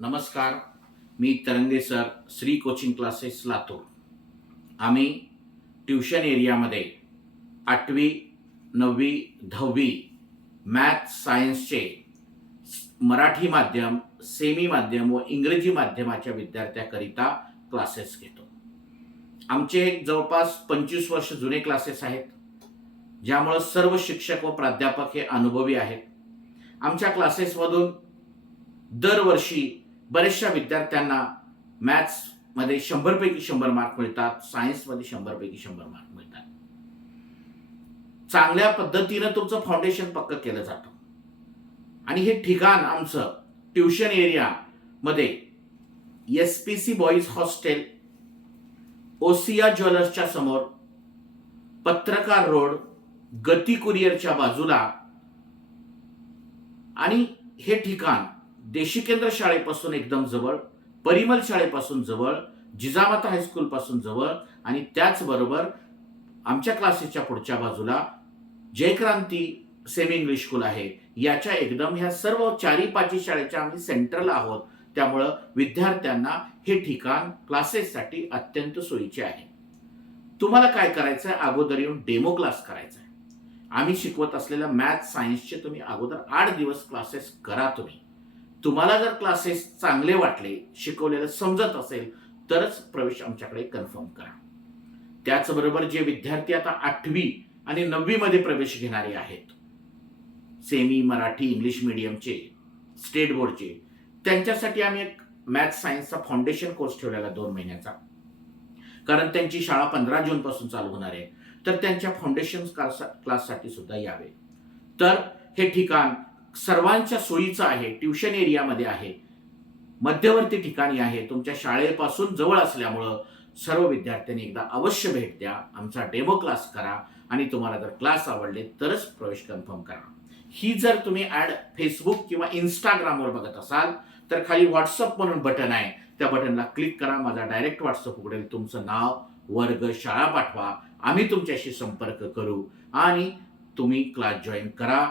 नमस्कार मी Tarange sir Shri coaching classes Latur. आम्ही tuition एरियामध्ये आठवी नववी दहावी मॅथ सायन्सचे मराठी माध्यम सेमी माध्यम व इंग्रजी माध्यमाच्या विद्यार्थ्याकरिता क्लासेस घेतो. आमचे जवळपास पंचवीस वर्ष जुने क्लासेस आहेत ज्यामुळं सर्व शिक्षक व प्राध्यापक हे अनुभवी आहेत. आमच्या क्लासेसमधून दरवर्षी बऱ्याचशा विद्यार्थ्यांना मॅथ्समध्ये शंभरपैकी शंभर मार्क मिळतात सायन्समध्ये शंभरपैकी शंभर मार्क मिळतात. चांगल्या पद्धतीनं तुमचं फाउंडेशन पक्क केलं जातं. आणि हे ठिकाण आमचं ट्युशन एरियामध्ये S P C boys hostel Osia ज्वेलर्सच्या समोर पत्रकार रोड गती कुरिअरच्या बाजूला आणि हे ठिकाण देशी केंद्र शाळेपासून एकदम जवळ परिमल शाळेपासून जवळ जिजामाता हायस्कूलपासून जवळ आणि त्याचबरोबर आमच्या क्लासेसच्या पुढच्या बाजूला जयक्रांती सेमी इंग्लिश स्कूल आहे. याच्या एकदम ह्या सर्व चारी पाची शाळेच्या आम्ही सेंटरला आहोत. त्यामुळं विद्यार्थ्यांना हे ठिकाण क्लासेससाठी अत्यंत सोयीचे आहे. तुम्हाला काय करायचं आहे अगोदर येऊन डेमो क्लास करायचा आहे आम्ही शिकवत असलेल्या मॅथ सायन्सचे तुम्ही अगोदर आठ दिवस क्लासेस करा तुम्ही. तुम्हाला जर क्लासेस चांगले वाटले शिकवलेलं समजत असेल तरच प्रवेश आमच्याकडे कन्फर्म करा. त्याचबरोबर जे विद्यार्थी आता आठवी आणि नववीमध्ये प्रवेश घेणारे आहेत सेमी मराठी इंग्लिश मिडियमचे स्टेट बोर्डचे त्यांच्यासाठी आम्ही एक मॅथ सायन्सचा फाउंडेशन कोर्स ठेवलेला दोन महिन्याचा. कारण त्यांची शाळा पंधरा जूनपासून चालू होणार आहे तर त्यांच्या फाउंडेशन क्लाससाठी सुद्धा यावे. तर हे ठिकाण सर्वांच्या सोयीचं आहे ट्युशन एरियामध्ये आहे मध्यवर्ती ठिकाणी आहे तुमच्या शाळेपासून जवळ असल्यामुळं सर्व विद्यार्थ्यांनी एकदा अवश्य भेट द्या आमचा डेमो क्लास करा आणि तुम्हाला जर क्लास आवडले तरच प्रवेश कन्फर्म करा. ही जर तुम्ही ॲड फेसबुक किंवा इंस्टाग्रामवर बघत असाल तर खाली व्हॉट्सअप म्हणून बटन आहे त्या बटनला क्लिक करा माझा डायरेक्ट व्हॉट्सअप उघडेल तुमचं नाव वर्ग शाळा पाठवा आम्ही तुमच्याशी संपर्क करू आणि तुम्ही क्लास जॉईन करा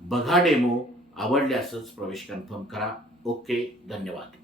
बघा डेमो आवडल्यासच प्रवेश कन्फर्म करा. ओके धन्यवाद.